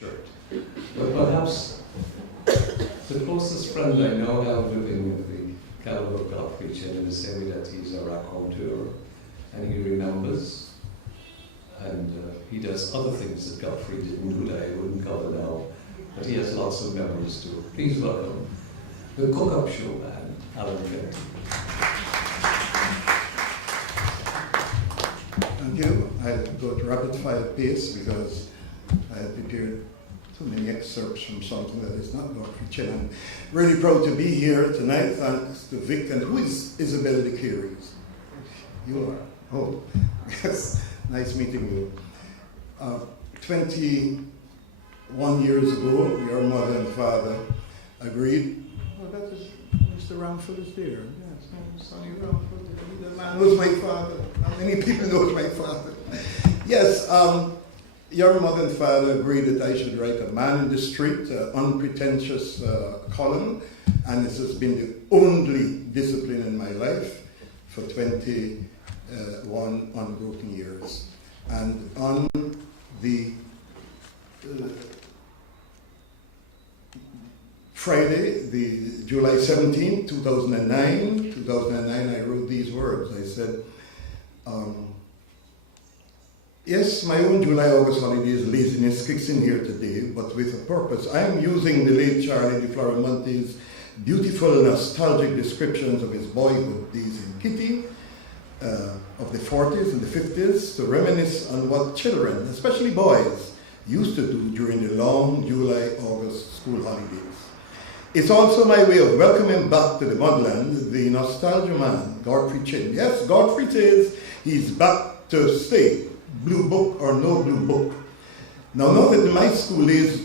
shirt. But perhaps the closest friend I now have living with the caliber of Godfrey Chin in the same way that he's a raconteur and he remembers and he does other things that Godfrey didn't do that I wouldn't cover now, but he has lots of memories too. Please welcome the cook-up show man, Allan Fenty. Thank you. I'll go at rapid fire pace because I have prepared too many excerpts from something that is not Godfrey Chin. I'm really proud to be here tonight. Thanks to Vic. And who is Isabella de Caries? You are. Oh, yes. Nice meeting you. 21 years ago, your mother and father agreed. Oh, that is Mr. Ramford is there. Yes, Sonny Ramford. The man was my father. Not many people know my father. Yes, your mother and father agreed that I should write A Man in the Street, unpretentious column, and this has been the only discipline in my life for 21 unbroken years. And on the Friday, the July 17, 2009, I wrote these words. I said, yes, my own July-August holidays laziness kicks in here today, but with a purpose. I am using the late Charlie de Florimonte's beautiful nostalgic descriptions of his boyhood days in Kitty, of the 40s and the 50s, to reminisce on what children, especially boys, used to do during the long July-August school holidays. It's also my way of welcoming back to the motherland the nostalgia man, Godfrey Chin. Yes, Godfrey says he's back to stay, blue book or no blue book. Now, know that in my school days,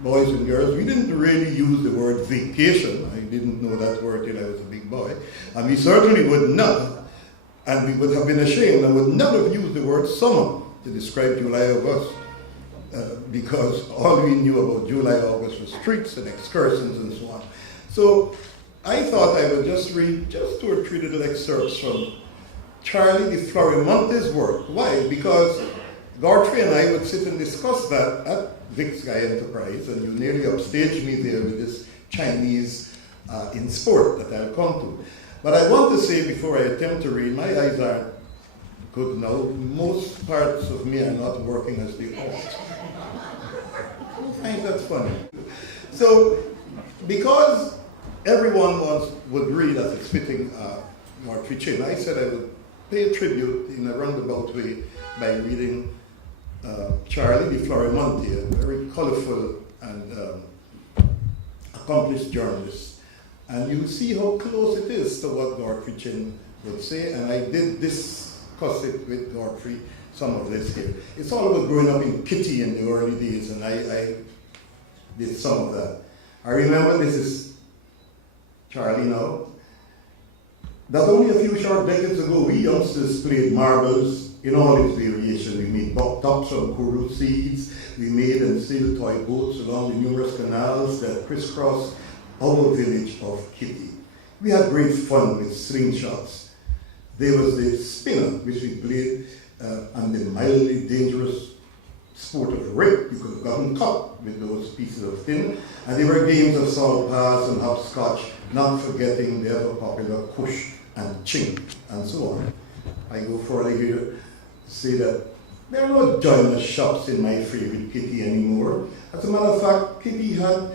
boys and girls, we didn't really use the word vacation. I didn't know that word till I was a big boy. And we certainly would not, and we would have been ashamed and would not have used the word summer to describe July-August. Because all we knew about July-August was streets and excursions and so on. So I thought I would just read just 2 or 3 little excerpts from Charlie de Florimonte's work. Why? Because Godfrey and I would sit and discuss that at Vic's Guy Enterprise, and you nearly upstaged me there with this Chinese in sport that I'll come to. But I want to say before I attempt to read, my eyes aren't good now. Most parts of me are not working as they ought. I find that funny. So, because everyone would read as it's fitting Godfrey Chin, I said I would pay tribute in a roundabout way by reading Charlie de Florimonte, a very colorful and accomplished journalist. And you see how close it is to what Godfrey Chin would say, and I did discuss it with Godfrey, some of this here. It's all about growing up in Kitty in the early days, and I did some of that. I remember, this is Charlie now, that only a few short decades ago, we youngsters played marbles in all its variations. We made buck tops from kuru seeds. We made and sailed toy boats along the numerous canals that crisscross our village of Kitty. We had great fun with slingshots. There was the spinner, which we played, and the mildly dangerous sport of rape. You could have gotten caught with those pieces of tin. And there were games of salt pass and hopscotch, not forgetting the ever popular push and ching, and so on. I go further here to say that there are no joiner shops in my favorite Kitty anymore. As a matter of fact, Kitty had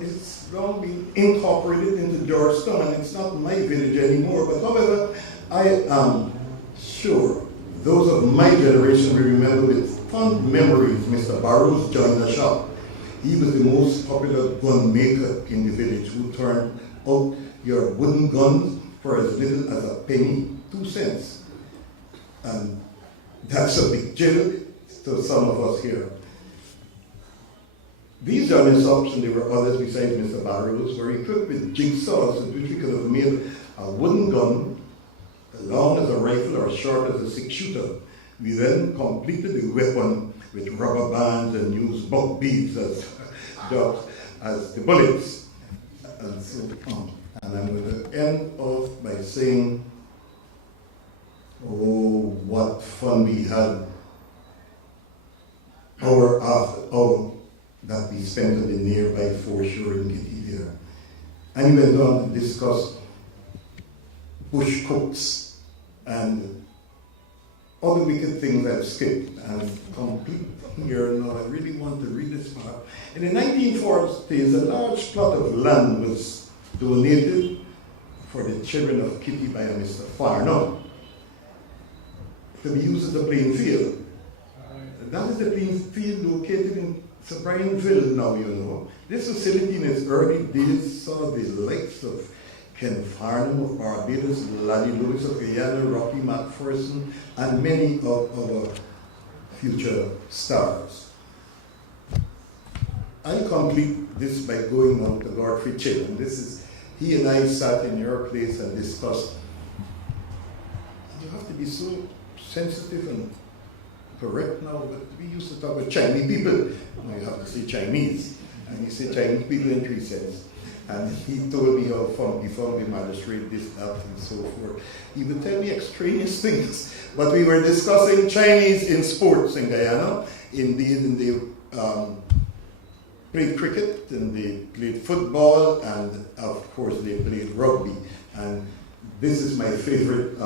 it's long been incorporated into Georgetown, and it's not my village anymore. But however, I am sure those of my generation will remember with fond memories Mr. Barrow's joiner shop. He was the most popular gun maker in the village, who turned out your wooden guns for as little as a penny, 2 cents. And that's a big deal to some of us here. These joiner shops, and there were others besides Mr. Barrow's, were equipped with jigsaws in which we could have made a wooden gun, as long as a rifle or short as a 6-shooter. We then completed the weapon with rubber bands and used buck beads as the bullets, and so on. And I'm going to end off by saying, oh, what fun we had hour that we spent at the nearby foreshore in Yesteryear. And he went on to discuss bush cooks and other wicked things I've skipped and complete here now. I really want to read this part. In the 1940s, a large plot of land was donated for the children of Kitty by a Mr. Farno to be used as a playing field. That is the playing field located in Brianville now, you know. This facility in its early days saw the likes of Ken Farnham of Barbados, Laddie Lewis of Guyana, Rocky McPherson, and many of our future stars. I complete this by going on to Godfrey Chin, and this is, he and I sat in your place and discussed, you have to be so sensitive and correct now, but we used to talk about Chinese people. Now you have to say Chinese. And you say Chinese people in 3 cents. And he told me how funky magistrate, this, that, and so forth. He would tell me extraneous things. But we were discussing Chinese in sports in Guyana. Indeed, they played cricket, and they played football, and of course they played rugby. And this is my favorite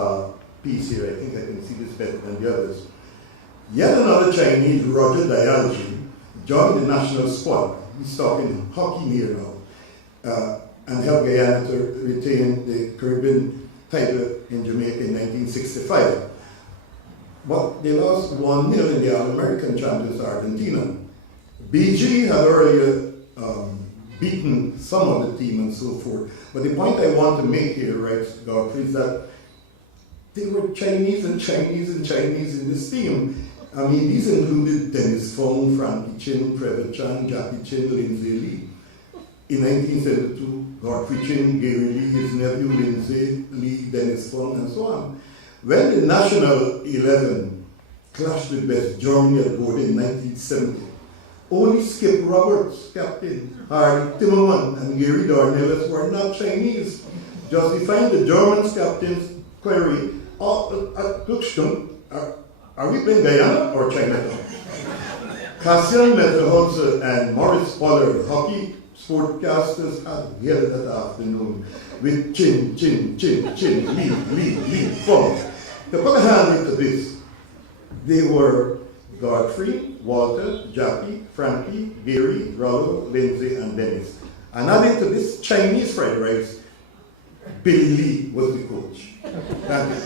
piece here. I think I can see this better than the others. Yet another Chinese, Roger Dialji, joined the national squad. He's talking hockey here now, and helped Guyana to retain the Caribbean title in Jamaica in 1965. But they lost 1-0 in the All-American champions Argentina. BG had earlier beaten some of the team and so forth. But the point I want to make here, right, Godfrey, is that there were Chinese and Chinese and Chinese in this team. I mean, these included Dennis Fong, Frankie Chin, Trevor Chan, Jackie Chin, Lindsay Lee. In 1972, Godfrey Chin, Gary Lee, his nephew Lindsay Lee, Dennis Fong, and so on. When the national 11 clashed with West Germany at Board in 1970, only Skip Roberts, captain, Harry Timmerman, and Gary Dornelis were not Chinese, justifying the Germans' captain's query, are we playing Guyana or Chinatown? Cassian Metterholzer and Morris Pollard, hockey sportcasters, had gathered that afternoon with Chin, Lee, Fong. To put a hand into this, they were Godfrey, Walter, Jackie, Frankie, Gary, Rollo, Lindsay, and Dennis. And adding to this Chinese fried rice, Billy Lee was the coach. Thank you.